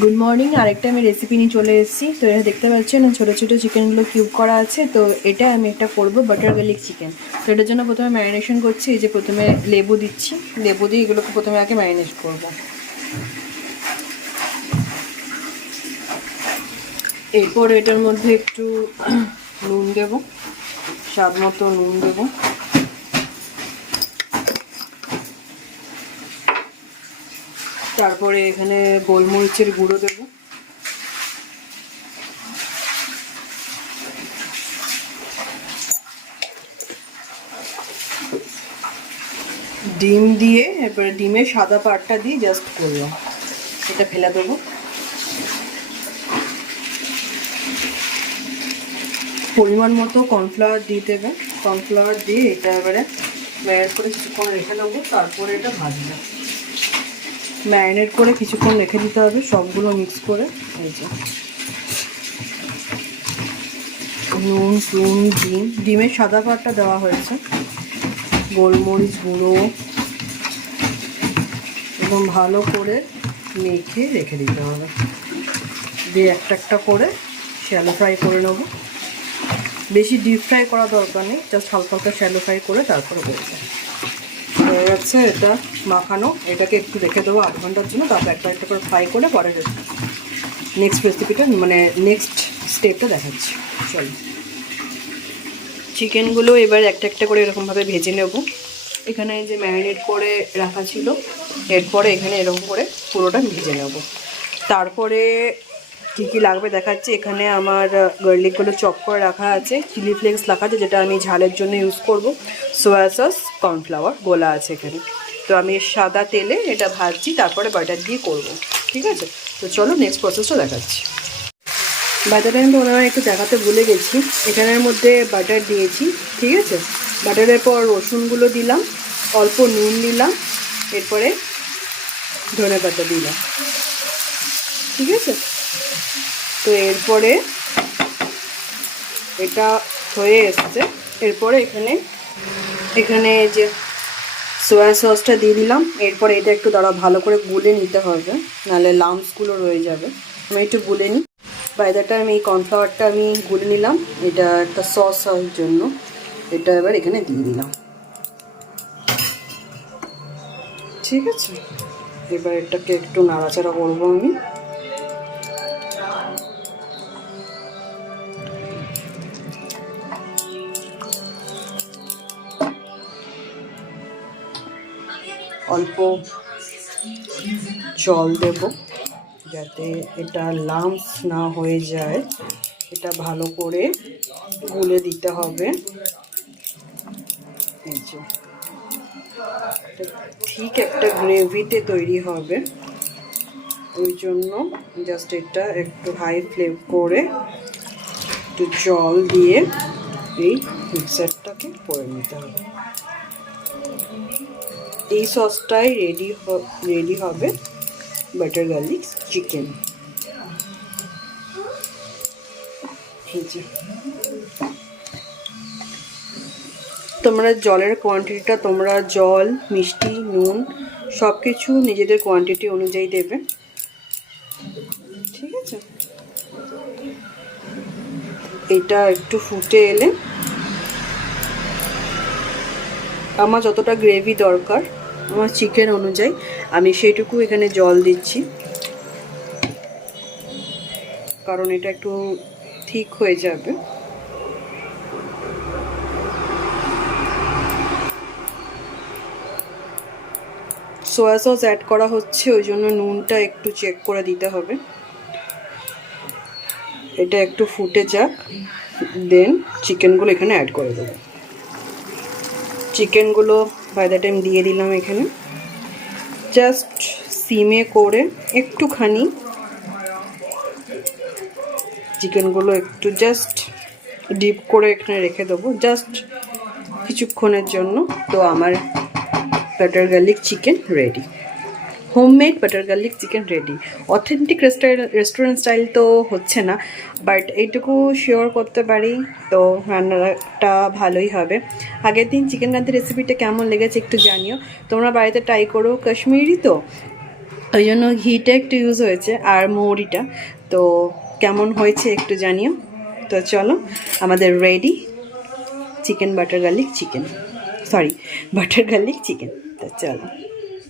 Good morning. আরেকটা আমি recipe নিয়ে চলে এসেছি। তো এটা দেখতে পাচ্ছেন ছোটো ছোটো চিকেনগুলো কিউব করা আছে। তো এটা আমি একটা করবো বাটার গার্লিক চিকেন। তো এটার জন্য প্রথমে ম্যারিনেশন করছি। এই যে প্রথমে লেবু দিচ্ছি, লেবু দিয়ে এগুলোকে প্রথমে আগে ম্যারিনেট করবো। এরপর এটার মধ্যে একটু নুন দেবো, স্বাদ মতো নুন দেবো। তারপরে এখানে গোলমরিচের গুঁড়ো দেবো। ডিম দিয়ে এরপরে ডিমের সাদা পাটটা দিয়ে জাস্ট করলাম, এটা ফেলে দেবো। পরিমাণ মতো কর্নফ্লাওয়ার দিয়ে দেবে। কর্নফ্লাওয়ার দিয়ে এটা এবারে ম্যারিনেট করে কিছুক্ষণ রেখে দেবো। তারপরে এটা ভাজবে। ম্যারিনেট করে কিছুক্ষণ রেখে দিতে হবে সবগুলো মিক্স করে। এই যে নুন টুন ডিমের সাদা পাটটা দেওয়া হয়েছে, গোলমরিচ গুঁড়ো, এবং ভালো করে মেখে রেখে দিতে হবে। দিয়ে একটা একটা করে শ্যালো ফ্রাই করে নেবো। বেশি ডিপ ফ্রাই করা দরকার নেই, জাস্ট হালকা হালকা শ্যালো ফ্রাই করে তারপরে বলবো। হয়ে যাচ্ছে এটা মাখানো। এটাকে একটু রেখে দেবো আধ ঘন্টার জন্য। তারপর একটা একটা করে ফ্রাই করে পরে নেক্সট রেসিপিটা মানে নেক্সট স্টেপটা দেখাচ্ছি। চলো, চিকেনগুলো এবার একটা একটা করে এরকমভাবে ভেজে নেব। এখানে যে ম্যারিনেট করে রাখা ছিল, এরপরে এখানে এরকম করে পুরোটা ভেজে নেব। তারপরে কী কী লাগবে দেখাচ্ছি। এখানে আমার গার্লিকগুলো চপ করে রাখা আছে, চিলি ফ্লেক্স রাখা আছে যেটা আমি ঝালের জন্য ইউজ করব, সোয়া সস, কর্নফ্লাওয়ার গোলা আছে এখানে। তো আমি সাদা তেলে এটা ভাজছি, তারপরে বাটার দিয়ে করব। ঠিক আছে, তো চলো নেক্সট প্রসেসটা দেখাচ্ছি। বাটারটা আমি তোমাদের একটু দেখাতে ভুলে গেছি। এখানের মধ্যে বাটার দিয়েছি, ঠিক আছে। বাটারের পর রসুনগুলো দিলাম, অল্প নুন দিলাম, এরপরে ধনে পাতা দিলাম, ঠিক আছে। তো এরপরে এটা হয়ে এসছে। এরপরে এখানে যে সোয়া সসটা দিয়ে দিলাম। এরপরে এটা একটু ভালো করে গুলে নিতে হবে, নাহলে লাম্পসগুলো রয়ে যাবে। আমি একটু গুলে নিই। বাইদাটা আমি এই কর্নফ্লাওয়ারটা আমি গুলে নিলাম, এটা একটা সস হওয়ার জন্য। এটা এবার এখানে দিয়ে দিলাম, ঠিক আছে। এবার এটাকে একটু নাড়াচাড়া করবো আমি। অল্প জল দেব যাতে এটা লাম্পস না হয়ে যায়। এটা ভালো করে গুলে দিতে হবে। এই যে ঠিক একটা গ্রেভিতে তৈরি হবে, ওই জন্য জাস্ট এটা একটু হাই ফ্লেম করে একটু জল দিয়ে এই মিক্সারটাকে করে নিতে হবে। এই সসটাই রেডি হবে বাটার গার্লিক চিকেন। তোমরা জলের কোয়ান্টিটিটা তোমরা জল, মিষ্টি, নুন সব কিছু নিজেদের কোয়ান্টিটি অনুযায়ী দেবে, ঠিক আছে। এটা একটু ফুটে এলে আমার যতটা গ্রেভি দরকার আমার চিকেন অনুযায়ী আমি সেইটুকু এখানে জল দিচ্ছি, কারণ এটা একটু ঠিক হয়ে যাবে। সোয়া সস অ্যাড করা হচ্ছে, ওই জন্য নুনটা একটু চেক করে দিতে হবে। এটা একটু ফুটে যাক, দেন চিকেনগুলো এখানে অ্যাড করে দেবো। চিকেনগুলো বাই দ্য টাইম দিয়ে দিলাম এখানে। জাস্ট সিমে করে একটুখানি চিকেনগুলো একটু জাস্ট ডিপ করে এখানে রেখে দেবো, জাস্ট কিছুক্ষণের জন্য। তো আমার butter garlic chicken ready, homemade butter garlic chicken ready. Authentic restaurant style তো হচ্ছে না, বাট এইটুকু শিওর করতে পারি তো রান্নাটা ভালোই হবে। আগের দিন চিকেন রান্নার রেসিপিটা কেমন লেগেছে একটু জানিও। তোমরা বাড়িতে ট্রাই করো, কাশ্মীরি তো ওই জন্য ঘিটা একটু ইউজ হয়েছে আর মৌরিটা। তো কেমন হয়েছে একটু জানিও। তো চলো, আমাদের ready chicken butter garlic chicken, sorry butter garlic chicken. তো চলো।